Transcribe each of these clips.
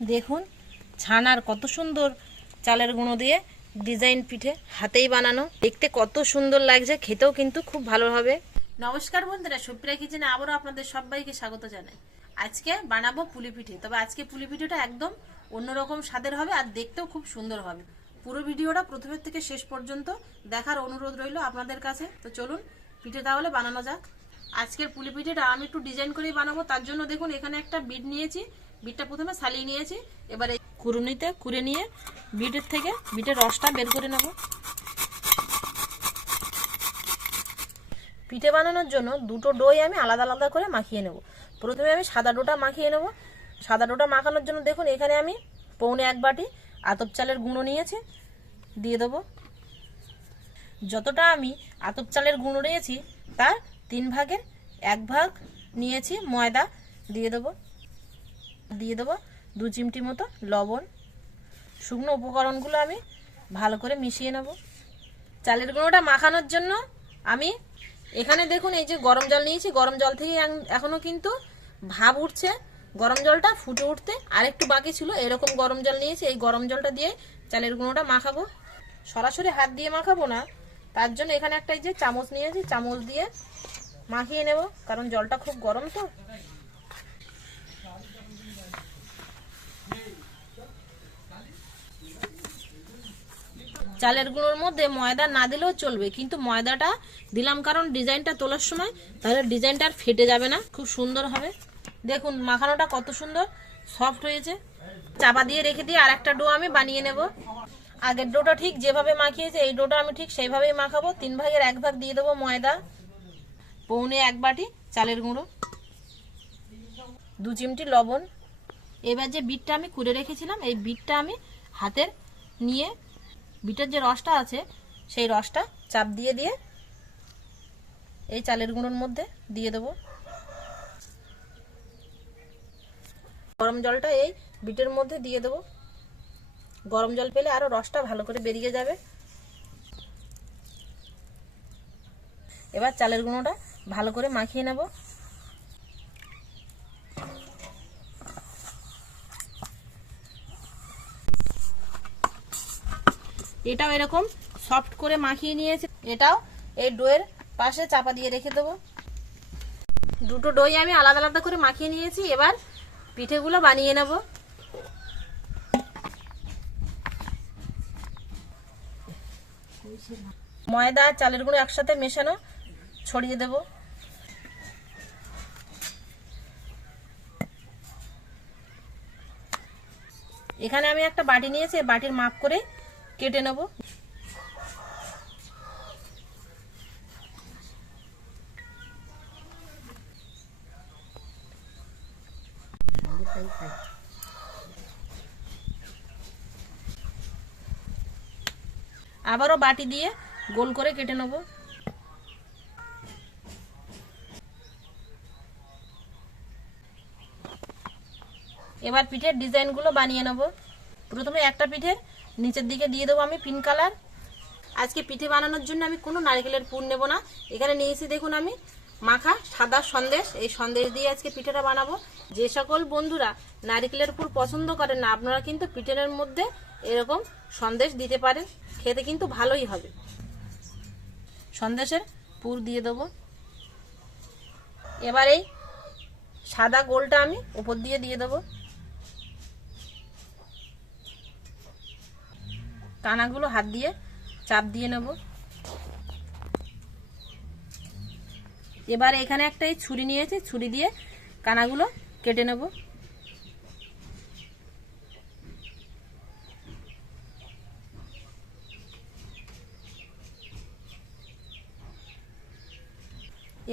দেখুন ছানার কত সুন্দর চালের গুঁড়ো দিয়ে ডিজাইন পিঠে, হাতেই বানানো, দেখতে কত সুন্দর লাগছে, খেতেও কিন্তু খুব ভালো হবে। নমস্কার বন্ধুরা, সুপ্রিয়া কিচেনে আবারও আপনাদের সবাইকে স্বাগত জানাই। আজকে বানাবো পুলি পিঠে। তবে আজকে পুলি পিঠেটা একদম অন্যরকম স্বাদের হবে আর দেখতেও খুব সুন্দর হবে। পুরো ভিডিওটা প্রথমের থেকে শেষ পর্যন্ত দেখার অনুরোধ রইল আপনাদের কাছে। তো চলুন পিঠে তাহলে বানানো যাক। আজকের পুলি পিঠেটা আমি একটু ডিজাইন করেই বানাবো। তার জন্য দেখুন এখানে একটা বিট নিয়েছি, বিটটা প্রথমে ছালিয়ে নিয়েছি। এবারে কুড়ুনিতে কুড়ে নিয়ে বিটের থেকে বিটের রসটা বের করে নেব। পিঠে বানানোর জন্য দুটো ডোই আমি আলাদা আলাদা করে মাখিয়ে নেব। প্রথমে আমি সাদা ডোটা মাখিয়ে নেব। সাদা ডোটা মাখানোর জন্য দেখুন এখানে আমি পৌনে 1 বাটি আতপ চালের গুঁড়ো নিয়েছি, দিয়ে দেবো। যতটা আমি আতপ চালের গুঁড়ো নিয়েছি তার 3 ভাগের 1 ভাগ নিয়েছি ময়দা, দিয়ে দেবো। 2 চিমটি মতো লবণ। শুকনো উপকরণগুলো আমি ভালো করে মিশিয়ে নেব। চালের গুঁড়োটা মাখানোর জন্য আমি এখানে দেখুন এই যে গরম জল নিয়েছি। গরম জল থেকে এখনো কিন্তু ভাপ উঠছে। গরম জলটা ফুটে উঠতে আরেকটু বাকি ছিল। এরকম গরম জল নিয়েছি। এই গরম জলটা দিয়ে চালের গুঁড়োটা মাখাবো। সরাসরি হাত দিয়ে মাখাবো না, তার জন্য এখানে একটা এই যে চামচ নিয়েছি, চামচ দিয়ে মাখিয়ে নেব, কারণ জলটা খুব গরম। তো চালের গুঁড়োর মধ্যে ময়দা না দিলেও চলবে, কিন্তু ময়দাটা দিলাম কারণ ডিজাইনটা তোলার সময় তাহলে ডিজাইনটা আর ফেটে যাবে না, খুব সুন্দর হবে। দেখুন মাখানোটা কত সুন্দর সফট হয়েছে। চাপা দিয়ে রেখে দিয়ে আর একটা ডো আমি বানিয়ে নেব। আগের ডোটা ঠিক যেভাবে মাখিয়েছে এই ডোটা আমি ঠিক সেইভাবেই মাখাবো। 3 ভাগের 1 ভাগ দিয়ে দেবো ময়দা, পৌনে 1 বাটি চালের গুঁড়ো, 2 চিমটি লবণ। এবার যে বিটটা আমি কুড়ে রেখেছিলাম এই বিটটা আমি হাতের নিয়ে বিটের যে রসটা আছে সেই রসটা চাপ দিয়ে দিয়ে এই চালের গুঁড়োর মধ্যে দিয়ে দেবো। গরম জলটা এই বিটের মধ্যে দিয়ে দেবো। গরম জল পেলে আরো রসটা ভালো করে বেরিয়ে যাবে। এবার চালের গুঁড়োটা ভালো করে মাখিয়ে নেব। এটাও এরকম সফট করে মাখিয়ে নিয়েছে। এটাও এই ডোয়ের পাশে চাপা দিয়ে রেখে দেবো। দুটো ডোই আমি আলাদা আলাদা করে মাখিয়ে নিয়েছি। এবার পিঠেগুলো বানিয়ে নেব। ময়দা আর চালের গুঁড়ো একসাথে মেশানো ছড়িয়ে দেব। এখানে আমি একটা বাটি নিয়েছি, বাটির মাপ করে কেটে নেব। আবারও বাটি দিয়ে গোল করে কেটে নেব। এবার পিঠের ডিজাইনগুলো বানিয়ে নেব। প্রথমে একটা পিঠের নিচের দিকে দিয়ে দেবো আমি পিঙ্ক কালার। আজকে পিঠে বানানোর জন্য আমি কোনো নারকেলের পুর নেব না। এখানে নিয়েছি দেখুন আমি মাখা সাদা সন্দেশ। এই সন্দেশ দিয়ে আজকে পিঠেটা বানাবো। যে সকল বন্ধুরা নারকেলের পুর পছন্দ করেন না, আপনারা কিন্তু পিঠের মধ্যে এরকম সন্দেশ দিতে পারেন, খেতে কিন্তু ভালোই হবে। সন্দেশের পুর দিয়ে দেবো। এবার এই সাদা গোলটা আমি উপর দিয়ে দিয়ে দেবো। কানাগুলো হাত দিয়ে চাপ দিয়ে নেব। এবার এখানে একটা এই ছুরি নিয়েছি, ছুরি দিয়ে কানাগুলো কেটে নেব।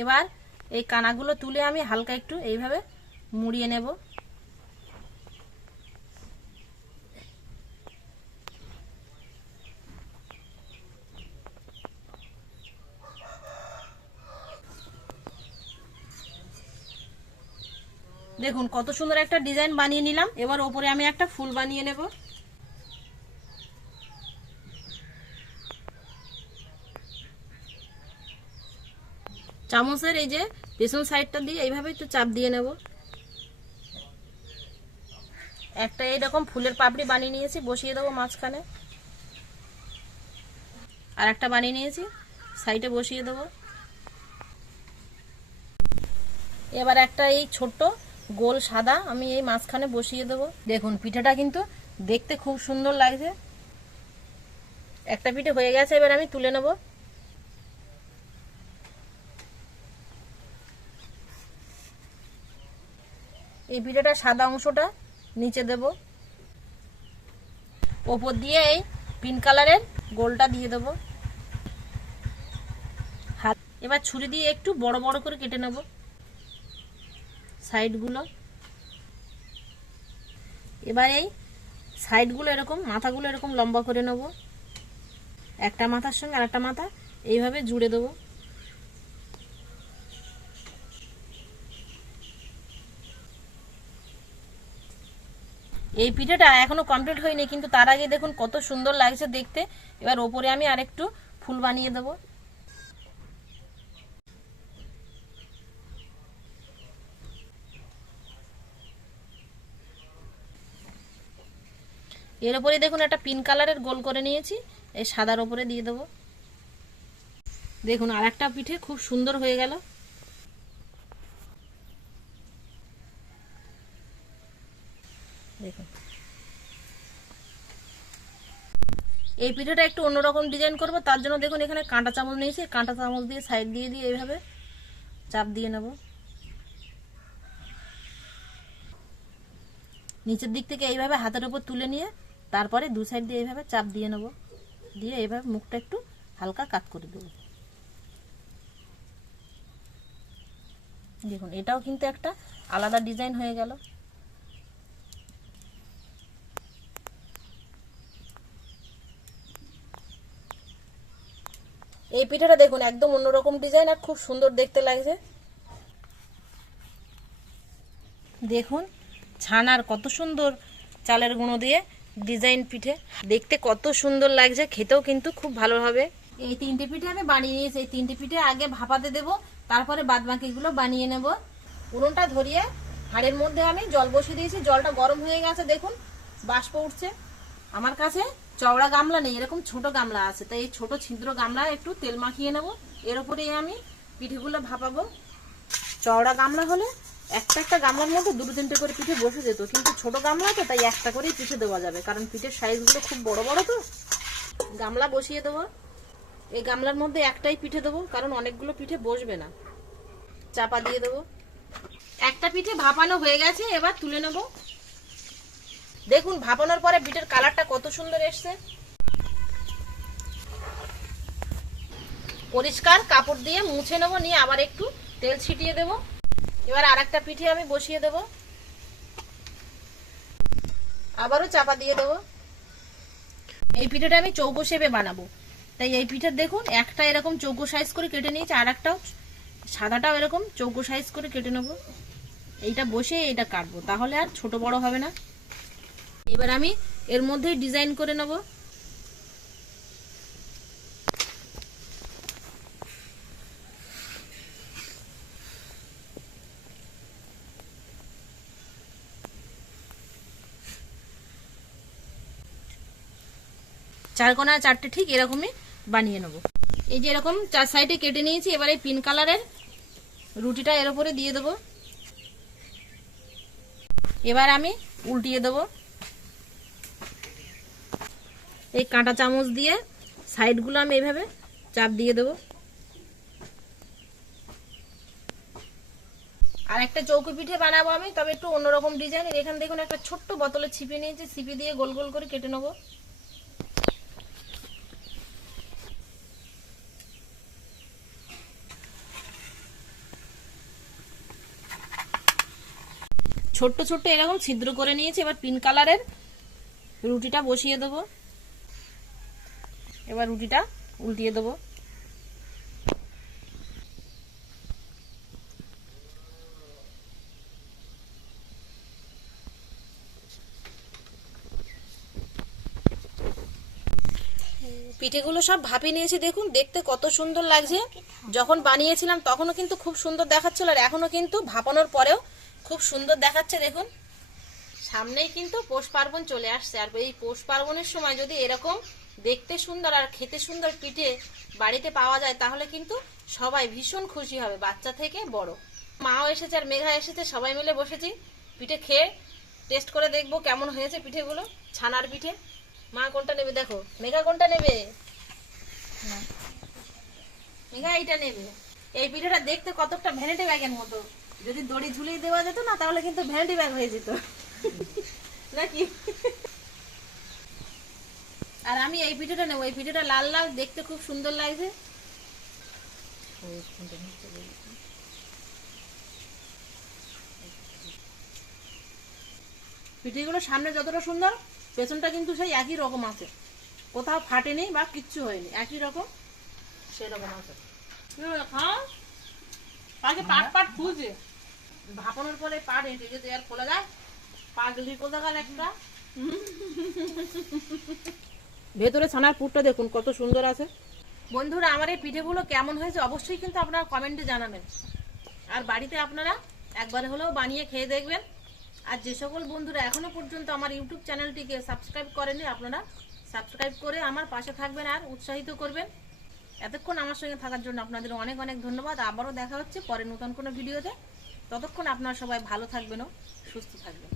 এবার এই কানাগুলো তুলে আমি হালকা একটু এইভাবে মুড়িয়ে নেব। দেখুন কত সুন্দর একটা ডিজাইন বানিয়ে নিলাম। এবার ওপরে আমি একটা ফুল বানিয়ে নেব। চামচের এই যে পেছন সাইডটা দিয়ে এইভাবে একটু চাপ দিয়ে নেব। একটা এইরকম ফুলের পাপড়ি বানিয়ে নিয়েছি, বসিয়ে দেবো মাঝখানে। আর একটা বানিয়ে নিয়েছি, সাইডে বসিয়ে দেবো। এবার একটা এই ছোট্ট গোল সাদা আমি এই মাঝখানে বসিয়ে দেবো। দেখুন পিঠাটা কিন্তু দেখতে খুব সুন্দর লাগছে। একটা পিঠে হয়ে গেছে, এবার আমি তুলে নেব। এই পিঠাটা সাদা অংশটা নিচে দেব, ওপর দিয়ে এই পিঙ্ক কালারের গোলটা দিয়ে দেব। হাত এবার ছুরি দিয়ে একটু বড় বড় করে কেটে নেব সাইডগুলো। এবার এই সাইডগুলো এরকম, মাথাগুলো এরকম লম্বা করে নেব। একটা মাথার সঙ্গে আরেকটা মাথা এইভাবে জুড়ে দেবো। এই পিঠাটা এখনো কমপ্লিট হয়নি, কিন্তু তার আগে দেখুন কত সুন্দর লাগছে দেখতে। এবার ওপরে আমি আরেকটু ফুল বানিয়ে দেবো। এর উপরে দেখুন একটা পিঙ্ক কালারের গোল করে নিয়েছি, এই সাদার উপরে দিয়ে দেবো। দেখুন আর একটা পিঠে খুব সুন্দর হয়ে গেল। দেখুন এই পিঠাটা একটু অন্যরকম ডিজাইন করব, তার জন্য দেখুন এখানে কাঁটা চামচ নিয়েছি, কাঁটা চামচ দিয়ে সাইড দিয়ে দিয়ে এইভাবে চাপ দিয়ে নেব। নিচের দিক থেকে এইভাবে হাতের উপর তুলে নিয়ে তারপরে দু সাইড দিয়ে এইভাবে চাপ দিয়ে নেব, দিয়ে এইভাবে মুখটা একটু হালকা কাট করে দেব। দেখুন এটাও কিন্তু একটা আলাদা ডিজাইন হয়ে গেল। এই পিঠাটা দেখুন একদম অন্যরকম ডিজাইন আর খুব সুন্দর দেখতে লাগছে। দেখুন ছানার কত সুন্দর চালের গুঁড়ো দিয়ে ডিজাইন পিঠে, দেখতে কত সুন্দর লাগছে, খেতেও কিন্তু খুব ভালো হবে। এই তিনটে পিঠে আমি বানিয়ে নিয়েছি। এই তিনটে পিঠে আগে ভাপাতে দেব, তারপরে বাদ বাকিগুলো বানিয়ে নেব। উনুনটা ধরিয়ে হাঁড়ির মধ্যে আমি জল বসিয়ে দিয়েছি, জলটা গরম হয়ে গেছে। দেখুন বাষ্প উঠছে। আমার কাছে চওড়া গামলা নেই, এরকম ছোট গামলা আছে, তাই এই ছোট ছিদ্র গামলায় একটু তেল মাখিয়ে নেব। এর উপরে আমি পিঠেগুলো ভাপাবো। চওড়া গামলা হলে একটা একটা গামলার মধ্যে দুটো তিনটে করে পিঠে বসে যেত, কিন্তু ছোট গামলা তো তাই একটা করেই পিঠে দেওয়া যাবে, কারণ পিঠের সাইজগুলো খুব বড় বড় তো। গামলা বসিয়ে দেবো। এই গামলার মধ্যে একটাই পিঠে দেবো, কারণ অনেকগুলো পিঠে বসবে না। চাপা দিয়ে দেবো। একটা পিঠে ভাপানো হয়ে গেছে, এবার তুলে নেব। দেখুন ভাপানোর পরে পিঠের কালারটা কত সুন্দর এসছে। পরিষ্কার কাপড় দিয়ে মুছে নেব, নিয়ে আবার একটু তেল ছিটিয়ে দেব। এবার আরেকটা পিঠে আমি বসিয়ে দেব, আবারও চাপা দিয়ে দেব। এই পিঠেটা আমি চৌকো শেপে বানাবো, তাই এই পিঠের দেখুন একটা এরকম চৌকো সাইজ করে কেটে নিয়েছি, আর একটাও সাদাটাও এরকম চৌকো সাইজ করে কেটে নেব। এইটা বসে এটা কাটবো, তাহলে আর ছোট বড় হবে না। এবার আমি এর মধ্যেই ডিজাইন করে নেব। চার কোণায় চারটে ঠিক এরকমই বানিয়ে নেব। এই যে এরকম চার সাইডে কেটে নিয়েছি, এবার এই পিঙ্ক কালারের রুটিটা এর উপরে দিয়ে দেব। এবার আমি উল্টিয়ে দেব। এই কাঁটা চামচ দিয়ে সাইডগুলো আমি এইভাবে চাপ দিয়ে দেব। আর একটা চৌকো পিঠে বানাবো আমি, তবে একটু অন্যরকম ডিজাইন। এখানে দেখুন একটা ছোট্ট বোতলে ছিপে নিয়েছি, ছিপে দিয়ে গোল গোল করে কেটে নেব। ছোট্ট ছোট্ট এরকম ছিদ্র করে নিয়েছি। এবার পিঙ্ক কালারের রুটিটা বসিয়ে দেব। এবার রুটিটা উল্টিয়ে দেব। পিঠেগুলো সব ভাপিয়ে নিয়েছি, দেখুন দেখতে কত সুন্দর লাগছে। যখন বানিয়েছিলাম তখনও কিন্তু খুব সুন্দর দেখাচ্ছিল, আর এখনো কিন্তু ভাপানোর পরেও খুব সুন্দর দেখাচ্ছে। দেখুন সামনেই কিন্তু পৌষ পার্বণ চলে আসছে, আর এই পৌষ পার্বণের সময় যদি এরকম দেখতে সুন্দর আর খেতে সুন্দর পিঠে বাড়িতে পাওয়া যায় তাহলে কিন্তু সবাই ভীষণ খুশি হবে, বাচ্চা থেকে বড়। মাও এসেছে আর মেঘা এসেছে, সবাই মিলে বসেছি পিঠে খেয়ে টেস্ট করে দেখবো কেমন হয়েছে পিঠেগুলো। ছানার পিঠে। মা কোনটা নেবে দেখো, মেঘা কোনটা নেবে? মেঘা এইটা নেবে। এই পিঠেটা দেখতে কতটা ভ্যানিটি ব্যাগের মতো, যদি দড়ি ঝুলিয়ে দেওয়া যেত না তাহলে কিন্তু ভ্যানিটি ব্যাগ হয়ে যেত নাকি। আর আমি এই পিঠেটা নেবো, এই পিঠেটা লাল লাল দেখতে খুব সুন্দর লাগছে। পিঠেগুলো সামনে যতটা সুন্দর, পেছনটা কিন্তু সেই একই রকম আছে, কোথাও ফাটেনি বা কিচ্ছু হয়নি, একই রকম সেরকম আছে। আগে পাট পাট খুঁজে ভাপানোর পরে পাট এঁটে যদি আর খোলা যায়, পাগলি কোথাকার একটা। ভেতরে ছানার পুরটা দেখুন কত সুন্দর আছে। বন্ধুরা, আমার এই পিঠেগুলো কেমন হয়েছে অবশ্যই কিন্তু আপনারা কমেন্টে জানাবেন, আর বাড়িতে আপনারা একবার হলেও বানিয়ে খেয়ে দেখবেন। আর যে সকল বন্ধুরা এখনো পর্যন্ত আমার ইউটিউব চ্যানেলটিকে সাবস্ক্রাইব করেনি, আপনারা সাবস্ক্রাইব করে আমার পাশে থাকবেন আর উৎসাহিত করবেন। এতক্ষণ আমার সঙ্গে থাকার জন্য আপনাদের অনেক অনেক ধন্যবাদ। আবারও দেখা হচ্ছে পরে নতুন কোনো ভিডিওতে। ততক্ষণ আপনারা সবাই ভালো থাকবেন ও সুস্থ থাকবেন।